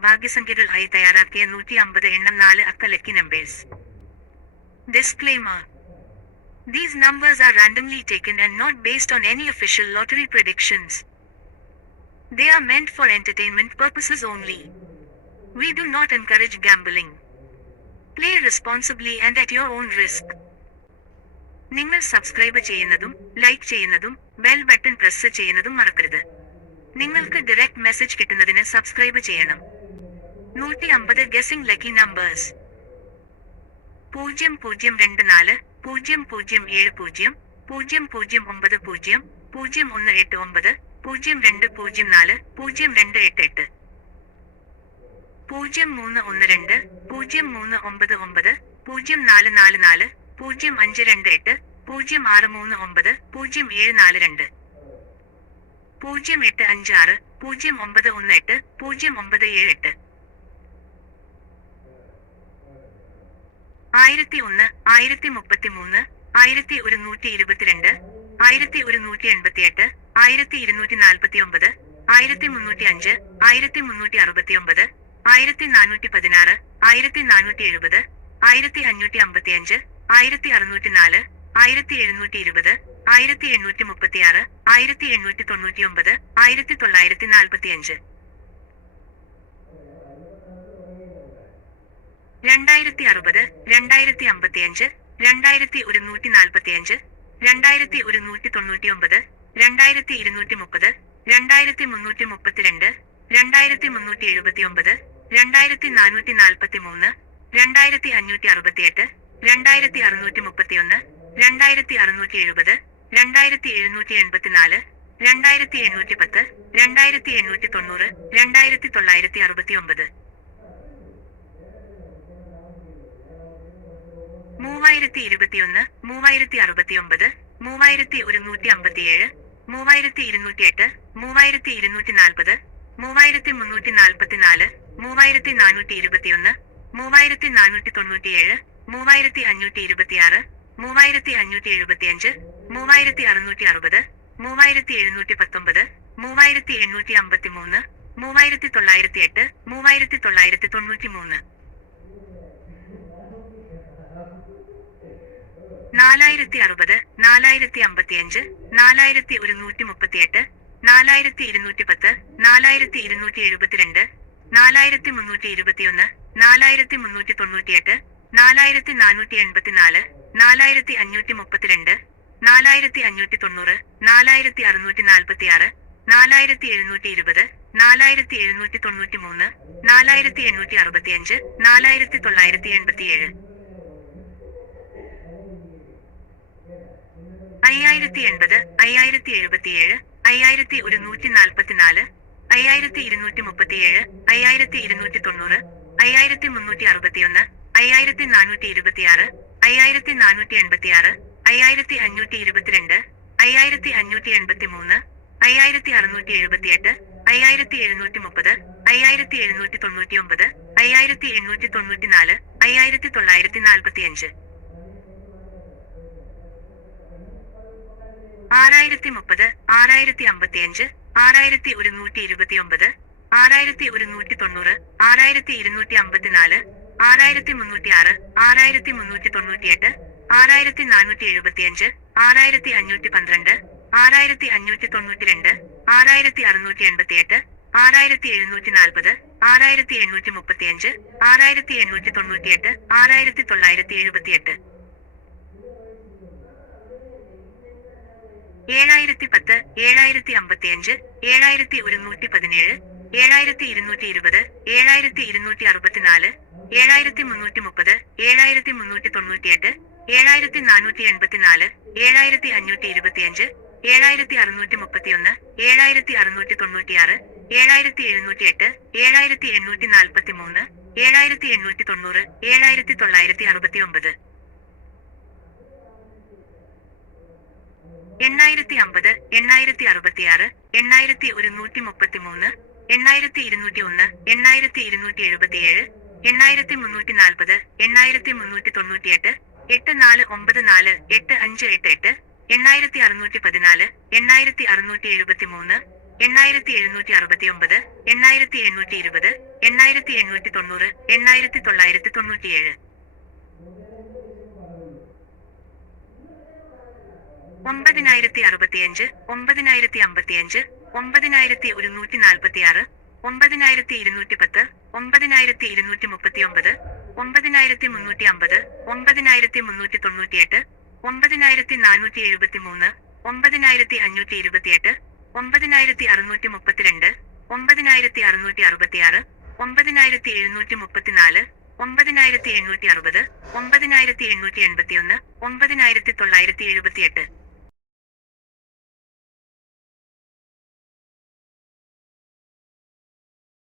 ഭാഗ്യസംഖ്യകൾ ആയി തയ്യാറാക്കിയ നൂറ്റി അമ്പത് എണ്ണം നാല് അക്ക lucky numbers disclaimer These numbers are randomly taken and not based on any official lottery predictions. They are meant for entertainment purposes only. We do not encourage gambling. Play responsibly and at your own risk. നിങ്ങൾ subscribe ചെയ്യുന്നതും like ചെയ്യുന്നതും bell button press ചെയ്യുന്നതും മറക്കരുത് നിങ്ങൾക്ക് direct message കിട്ടുന്നതിന് subscribe ചെയ്യണം. നൂറ്റി അമ്പത് ഗസിംഗ് ലക്കി നമ്പേഴ്സ് പൂജ്യം പൂജ്യം രണ്ട് നാല് പൂജ്യം പൂജ്യം ഏഴ് പൂജ്യം പൂജ്യം പൂജ്യം ഒമ്പത് പൂജ്യം പൂജ്യം ഒന്ന് എട്ട് ഒമ്പത് പൂജ്യം രണ്ട് പൂജ്യം നാല് പൂജ്യം രണ്ട് എട്ട് എട്ട്. പൂജ്യം മൂന്ന് ഒന്ന് രണ്ട് പൂജ്യം മൂന്ന് ഒമ്പത് ഒമ്പത് പൂജ്യം നാല് നാല് നാല് പൂജ്യം അഞ്ച് രണ്ട് എട്ട് പൂജ്യം ആറ് മൂന്ന് ഒമ്പത് പൂജ്യം ഏഴ് നാല് രണ്ട്. പൂജ്യം എട്ട് അഞ്ച് ആറ് പൂജ്യം ഒമ്പത് ഒന്ന് എട്ട് പൂജ്യം ഒമ്പത് ഏഴ് എട്ട് ആയിരത്തി ഒന്ന് ആയിരത്തി മുപ്പത്തി മൂന്ന് ആയിരത്തി ഒരുന്നൂറ്റി ഇരുപത്തിരണ്ട് ആയിരത്തി ഒരുന്നൂറ്റി എൺപത്തി എട്ട് ആയിരത്തി ഇരുന്നൂറ്റി നാൽപ്പത്തി ഒമ്പത് ആയിരത്തി മുന്നൂറ്റി അഞ്ച് ആയിരത്തി മുന്നൂറ്റി അറുപത്തി ഒമ്പത് ആയിരത്തി നാനൂറ്റി പതിനാറ് ആയിരത്തി നാനൂറ്റി എഴുപത് ആയിരത്തി അഞ്ഞൂറ്റി അമ്പത്തി അഞ്ച് ആയിരത്തി അറുന്നൂറ്റി നാല് ആയിരത്തി എഴുന്നൂറ്റി ഇരുപത് ആയിരത്തി എണ്ണൂറ്റി മുപ്പത്തി ആറ് ആയിരത്തി എണ്ണൂറ്റി തൊണ്ണൂറ്റി ഒമ്പത് ആയിരത്തി തൊള്ളായിരത്തി നാൽപ്പത്തി അഞ്ച് രണ്ടായിരത്തി അറുപത് രണ്ടായിരത്തി അമ്പത്തിയഞ്ച് രണ്ടായിരത്തി ഒരുന്നൂറ്റി നാൽപ്പത്തിയഞ്ച് രണ്ടായിരത്തി ഒരുന്നൂറ്റി തൊണ്ണൂറ്റി ഒമ്പത് രണ്ടായിരത്തി ഇരുന്നൂറ്റി മുപ്പത് രണ്ടായിരത്തി മുന്നൂറ്റി മുപ്പത്തിരണ്ട് രണ്ടായിരത്തി മുന്നൂറ്റി എഴുപത്തി ഒമ്പത് രണ്ടായിരത്തി നാനൂറ്റി നാൽപ്പത്തി മൂന്ന് രണ്ടായിരത്തി അഞ്ഞൂറ്റി അറുപത്തിയെട്ട് രണ്ടായിരത്തി അറുന്നൂറ്റി മുപ്പത്തിയൊന്ന് രണ്ടായിരത്തി അറുന്നൂറ്റി എഴുപത് രണ്ടായിരത്തി എഴുന്നൂറ്റി എൺപത്തിനാല് രണ്ടായിരത്തി എണ്ണൂറ്റി പത്ത് രണ്ടായിരത്തി എണ്ണൂറ്റി തൊണ്ണൂറ് രണ്ടായിരത്തി തൊള്ളായിരത്തി അറുപത്തി ഒമ്പത് മൂവായിരത്തി ഇരുപത്തിയൊന്ന് മൂവായിരത്തി അറുപത്തിയൊമ്പത് മൂവായിരത്തി ഒരുന്നൂറ്റി അമ്പത്തിയേഴ് മൂവായിരത്തി ഇരുന്നൂറ്റി എട്ട് മൂവായിരത്തി ഇരുന്നൂറ്റി നാൽപ്പത് മൂവായിരത്തി മുന്നൂറ്റി നാൽപ്പത്തിനാല് മൂവായിരത്തി നാനൂറ്റി ഇരുപത്തിയൊന്ന് മൂവായിരത്തി നാനൂറ്റി തൊണ്ണൂറ്റിയേഴ് മൂവായിരത്തി അഞ്ഞൂറ്റി ഇരുപത്തിയാറ് മൂവായിരത്തി അഞ്ഞൂറ്റി എഴുപത്തിയഞ്ച് മൂവായിരത്തി അറുന്നൂറ്റി അറുപത് മൂവായിരത്തി എഴുന്നൂറ്റി പത്തൊമ്പത് മൂവായിരത്തി എണ്ണൂറ്റി അമ്പത്തി മൂന്ന് മൂവായിരത്തി തൊള്ളായിരത്തി എട്ട് മൂവായിരത്തി തൊള്ളായിരത്തി തൊണ്ണൂറ്റി മൂന്ന് നാലായിരത്തി അറുപത് നാലായിരത്തി അമ്പത്തിയഞ്ച് നാലായിരത്തി ഒരുന്നൂറ്റി മുപ്പത്തിയെട്ട് നാലായിരത്തി ഇരുന്നൂറ്റി പത്ത് നാലായിരത്തി ഇരുന്നൂറ്റി എഴുപത്തിരണ്ട് നാലായിരത്തി മുന്നൂറ്റി ഇരുപത്തിയൊന്ന് നാലായിരത്തി മുന്നൂറ്റി തൊണ്ണൂറ്റിയെട്ട് നാലായിരത്തി നാനൂറ്റി എൺപത്തിനാല് നാലായിരത്തി അഞ്ഞൂറ്റി മുപ്പത്തിരണ്ട് നാലായിരത്തി അഞ്ഞൂറ്റി തൊണ്ണൂറ് നാലായിരത്തി അറുന്നൂറ്റി നാൽപ്പത്തിയാറ് നാലായിരത്തി എഴുന്നൂറ്റി ഇരുപത് നാലായിരത്തി എഴുന്നൂറ്റി തൊണ്ണൂറ്റി മൂന്ന് നാലായിരത്തി എണ്ണൂറ്റി അറുപത്തിയഞ്ച് നാലായിരത്തി തൊള്ളായിരത്തി എൺപത്തിയേഴ് അയ്യായിരത്തി എൺപത് അയ്യായിരത്തി എഴുപത്തിയേഴ് അയ്യായിരത്തി ഒരുന്നൂറ്റി നാൽപ്പത്തിനാല് അയ്യായിരത്തി ഇരുന്നൂറ്റി മുപ്പത്തിയേഴ് അയ്യായിരത്തി ഇരുന്നൂറ്റി തൊണ്ണൂറ് അയ്യായിരത്തി മുന്നൂറ്റി അറുപത്തിയൊന്ന് അയ്യായിരത്തി നാനൂറ്റി ഇരുപത്തിയാറ് അയ്യായിരത്തി നാനൂറ്റി എൺപത്തിയാറ് അയ്യായിരത്തി അഞ്ഞൂറ്റി ഇരുപത്തിരണ്ട് അയ്യായിരത്തി അഞ്ഞൂറ്റി എൺപത്തി മൂന്ന് അയ്യായിരത്തി അറുന്നൂറ്റി എഴുപത്തിയെട്ട് അയ്യായിരത്തി എഴുന്നൂറ്റി മുപ്പത് അയ്യായിരത്തി എഴുന്നൂറ്റി തൊണ്ണൂറ്റി ഒമ്പത് അയ്യായിരത്തി എണ്ണൂറ്റി തൊണ്ണൂറ്റി നാല് അയ്യായിരത്തി തൊള്ളായിരത്തി നാൽപ്പത്തിയഞ്ച് ആറായിരത്തി മുപ്പത് ആറായിരത്തി അമ്പത്തിയഞ്ച് ആറായിരത്തി ഒരുന്നൂറ്റി ഇരുപത്തി ഒമ്പത് ആറായിരത്തി ഒരുന്നൂറ്റി തൊണ്ണൂറ് ആറായിരത്തി ഇരുന്നൂറ്റി അമ്പത്തിനാല് ആറായിരത്തി മുന്നൂറ്റി ആറ് ആറായിരത്തി മുന്നൂറ്റി തൊണ്ണൂറ്റിയെട്ട് ആറായിരത്തി നാനൂറ്റി എഴുപത്തിയഞ്ച് ആറായിരത്തി അഞ്ഞൂറ്റി പന്ത്രണ്ട് ആറായിരത്തി അഞ്ഞൂറ്റി തൊണ്ണൂറ്റിരണ്ട് ആറായിരത്തി അറുന്നൂറ്റി എൺപത്തിയെട്ട് ആറായിരത്തി എഴുന്നൂറ്റി നാൽപ്പത് ആറായിരത്തി എണ്ണൂറ്റി മുപ്പത്തിയഞ്ച് ആറായിരത്തി എണ്ണൂറ്റി തൊണ്ണൂറ്റിയെട്ട് ആറായിരത്തി തൊള്ളായിരത്തി എഴുപത്തിയെട്ട് ഏഴായിരത്തി പത്ത് ഏഴായിരത്തി അമ്പത്തിയഞ്ച് ഏഴായിരത്തി ഒരുന്നൂറ്റി പതിനേഴ് ഏഴായിരത്തി ഇരുന്നൂറ്റി ഇരുപത് ഏഴായിരത്തി ഇരുന്നൂറ്റി അറുപത്തിനാല് ഏഴായിരത്തി മുന്നൂറ്റി മുപ്പത് ഏഴായിരത്തി മുന്നൂറ്റി തൊണ്ണൂറ്റിയെട്ട് ഏഴായിരത്തി നാനൂറ്റി എൺപത്തിനാല് ഏഴായിരത്തി അഞ്ഞൂറ്റി ഇരുപത്തിയഞ്ച് ഏഴായിരത്തി അറുന്നൂറ്റി മുപ്പത്തിയൊന്ന് ഏഴായിരത്തി അറുന്നൂറ്റി തൊണ്ണൂറ്റിയാറ് ഏഴായിരത്തി എഴുന്നൂറ്റി എട്ട് ഏഴായിരത്തി എണ്ണൂറ്റി നാൽപ്പത്തി മൂന്ന് ഏഴായിരത്തി എണ്ണൂറ്റി തൊണ്ണൂറ് ഏഴായിരത്തി തൊള്ളായിരത്തി അറുപത്തി ഒമ്പത് എണ്ണായിരത്തി അമ്പത് എണ്ണായിരത്തി അറുപത്തിയാറ് എണ്ണായിരത്തി ഒരുന്നൂറ്റി മുപ്പത്തി മൂന്ന് എണ്ണായിരത്തി ഇരുന്നൂറ്റി ഒന്ന് എണ്ണായിരത്തി ഇരുന്നൂറ്റി എഴുപത്തിയേഴ് എണ്ണായിരത്തി മുന്നൂറ്റി നാൽപ്പത് എണ്ണായിരത്തി മുന്നൂറ്റി തൊണ്ണൂറ്റിയെട്ട് എട്ട് നാല് ഒമ്പത് നാല് എട്ട് അഞ്ച് എട്ട് എട്ട് എണ്ണായിരത്തി അറുന്നൂറ്റി പതിനാല് എണ്ണായിരത്തി അറുന്നൂറ്റി എഴുപത്തി മൂന്ന് എണ്ണായിരത്തി എഴുന്നൂറ്റി അറുപത്തി ഒമ്പത് എണ്ണായിരത്തി എണ്ണൂറ്റി ഇരുപത് എണ്ണായിരത്തി എണ്ണൂറ്റി തൊണ്ണൂറ് എണ്ണായിരത്തി തൊള്ളായിരത്തി തൊണ്ണൂറ്റിയേഴ് ഒമ്പതിനായിരത്തി അറുപത്തിയഞ്ച് ഒമ്പതിനായിരത്തി അമ്പത്തിയഞ്ച് ഒമ്പതിനായിരത്തി ഒരുന്നൂറ്റി നാൽപ്പത്തിയാറ് ഒമ്പതിനായിരത്തി ഇരുന്നൂറ്റി പത്ത് ഒമ്പതിനായിരത്തി ഇരുന്നൂറ്റി മുപ്പത്തിയൊമ്പത് ഒമ്പതിനായിരത്തി മുന്നൂറ്റി അമ്പത് ഒമ്പതിനായിരത്തി മുന്നൂറ്റി തൊണ്ണൂറ്റിയെട്ട് ഒമ്പതിനായിരത്തി നാനൂറ്റി എഴുപത്തി മൂന്ന് ഒമ്പതിനായിരത്തി അഞ്ഞൂറ്റി ഇരുപത്തിയെട്ട് ഒമ്പതിനായിരത്തി അറുന്നൂറ്റി മുപ്പത്തിരണ്ട് ഒമ്പതിനായിരത്തി അറുന്നൂറ്റി അറുപത്തിയാറ് ഒമ്പതിനായിരത്തി എഴുന്നൂറ്റി മുപ്പത്തിനാല് ഒമ്പതിനായിരത്തി എണ്ണൂറ്റി അറുപത് ഒമ്പതിനായിരത്തി എണ്ണൂറ്റി എൺപത്തിയൊന്ന് ഒമ്പതിനായിരത്തി തൊള്ളായിരത്തി എഴുപത്തിയെട്ട്